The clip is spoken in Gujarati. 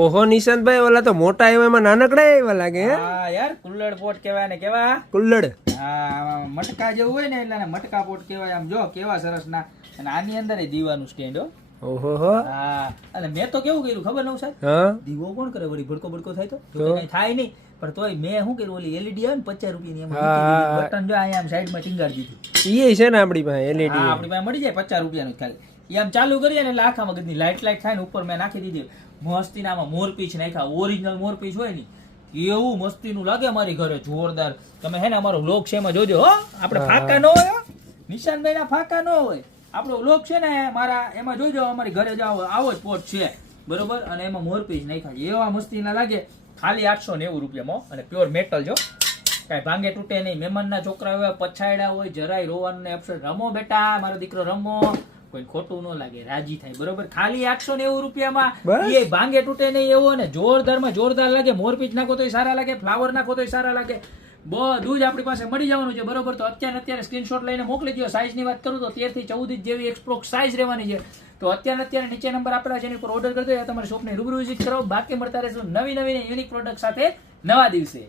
ઓહો નિશાંતભાઈ, ઓલા તો મોટા એવા એમાં નાનકડા એવા લાગે હે? હા યાર કુલ્લડ પોટ કહેવાય ને કેવા કુલ્લડ. હા મટકા જેવું હોય ને એટલે આને મટકા પોટ કહેવાય. આમ જો કેવા સરસ ના. અને આની અંદર દીવાનું સ્ટેન્ડ હો. ઓહો હો. હા અને મેં તો કેવું કર્યું ખબર નવ સાહેબ, હા દીવો કોણ કરે વળી ભડકો ભડકો થાય તો કઈ થાય નહીં, પણ તોય મેં શું કર્યું ઓલી એલઈડી આવે ને 50 રૂપિયાની એમાં બટન જો અહીંયા આમ સાઈડમાં ટીંગાડી દીધું. ઈ છે ને આપણી પાસે LED. હા આપણી પાસે મળી જાય 50 રૂપિયાનું ખાલી. એ આમ ચાલુ કરીએ ને એટલે આખા મગજની લાઈટ થાય ને ઉપર મેં નાખી દીધી મસ્તી નામાં મોરપીંછ નાખ્યા, ઓરિજિનલ મોરપીંછ હોય ને એવું મસ્તીનું લાગે મારી ઘરે જોરદાર. તમે હે ને અમારો વ્લોગ છે એમાં જોજો હો, આપણે ફાકા ન હોય નિશાનભાઈ ના ફાકા ન હોય. આપણો વ્લોગ છે ને મારા એમાં જોજો, અમારી ઘરે જાઓ આવો જ પોટ છે બરોબર. અને એમાં મોરપીંછ નાખ્યા એવા મસ્તીના લાગે, ખાલી 890 રૂપિયામાં. અને પ્યોર મેટલ જો, કાંઈ ભાંગે તૂટે નહીં. મહેમાનના છોકરા હોય પછાડ્યા હોય જરાય રોવાનું ને અપસર રમો બેટા મારો દીકરો રમો, કોઈ ખોટું ન લાગે રાજી થાય બરોબર. ખાલી 890 રૂપિયામાં એ ભાંગે તૂટે નહીં એવો ને જોરદારમાં જોરદાર લાગે. મોરપીંછ નાખો તો સારા લાગે, ફ્લાવર નાખો તો સારા લાગે, બધું જ આપણી પાસે મળી જવાનું છે બરોબર. તો અત્યારે સ્ક્રીનશોટ લઈને મોકલી દો. સાઈઝ ની વાત કરું તો 13 થી 14 ઇંચ જેવી એક્સપ્રોક્સ સાઈઝ રહેવાની છે. તો અત્યારે નીચે નંબર આપેલા છે એની પર ઓર્ડર કરજો, તમારે શોપને રૂબરૂ વિઝિટ કરો. બાકી મળતા રહેશું નવી યુનિક પ્રોડક્ટ સાથે નવા દિવસે.